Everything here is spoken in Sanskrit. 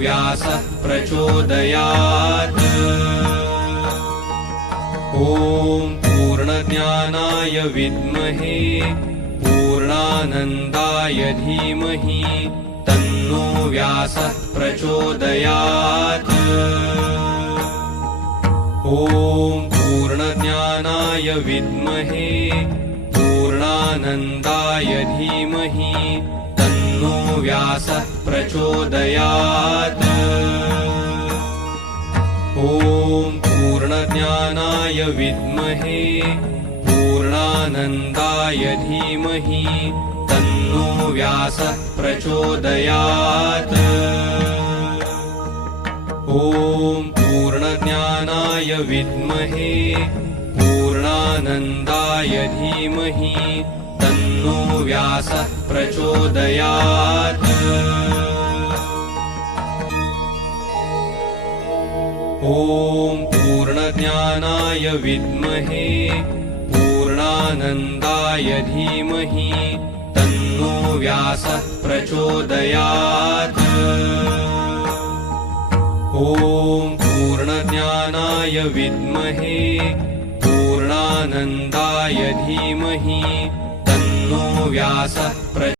व्यासः प्रचोदयात्। ॐ पूर्णज्ञानाय विद्महे पूर्णानन्दाय धीमहि तन्नो व्यासः प्रचोदयात्। ॐ पूर्णज्ञानाय विद्महे पूर्णानन्दाय धीमहि तन्नो व्यासः प्रचोदयात्। ॐ पूर्णज्ञानाय विद्महे पूर्णानन्दाय धीमहि तन्नो व्यासः प्रचोदयात्। ॐ पूर्णज्ञानाय विद्महे पूर्णानन्दाय धीमहि तन्नो व्यासः प्रचोदयात्। ॐ पूर्णज्ञानाय विद्महे पूर्णानन्दाय धीमहि तन्नो व्यासः प्रचोदयात्। ॐ पूर्णज्ञानाय विद्महे पूर्णानन्दाय धीमहि तन्नो व्यासः